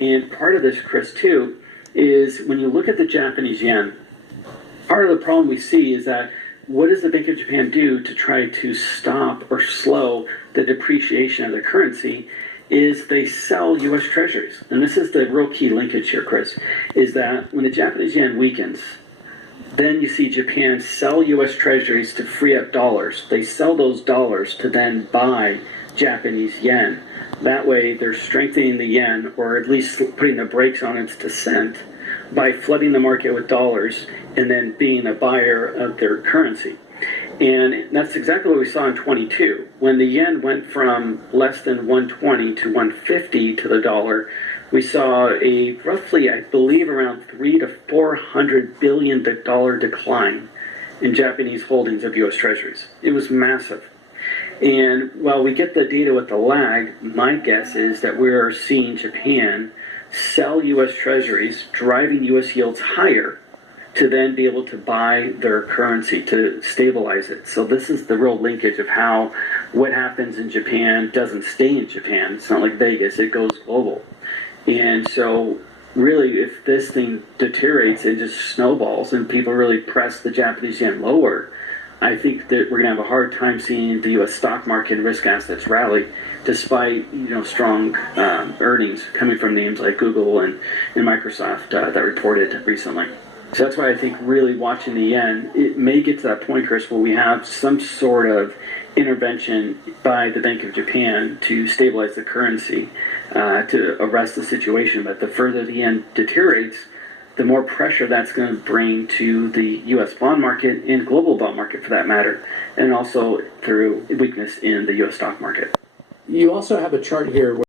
And part of this, Chris, too, is when you look at the Japanese yen, part of the problem we see is that what does the Bank of Japan do to try to stop or slow the depreciation of their currency is they sell U.S. treasuries. And this is the real key linkage here, Chris, is that when the Japanese yen weakens, then you see Japan sell U.S. treasuries to free up dollars. They sell those dollars to then buy Japanese yen. That way they're strengthening the yen, or at least putting the brakes on its descent, by flooding the market with dollars and then being a buyer of their currency. And that's exactly what we saw in 22. When the yen went from less than 120 to 150 to the dollar, we saw a roughly, I believe, around 300 to 400 billion dollar decline in Japanese holdings of U.S. treasuries. It was massive. And while we get the data with the lag, my guess is that we are seeing Japan sell U.S. treasuries, driving U.S. yields higher to then be able to buy their currency to stabilize it. So this is the real linkage of how what happens in Japan doesn't stay in Japan. It's not like Vegas, it goes global. And so really, if this thing deteriorates and just snowballs and people really press the Japanese yen lower, I think that we're going to have a hard time seeing the U.S. stock market and risk assets rally, despite strong earnings coming from names like Google and Microsoft that reported recently. So that's why I think really watching the yen, it may get to that point, Chris, where we have some sort of intervention by the Bank of Japan to stabilize the currency, to arrest the situation. But the further the yen deteriorates, the more pressure that's going to bring to the U.S. bond market and global bond market, for that matter, and also through weakness in the U.S. stock market. You also have a chart here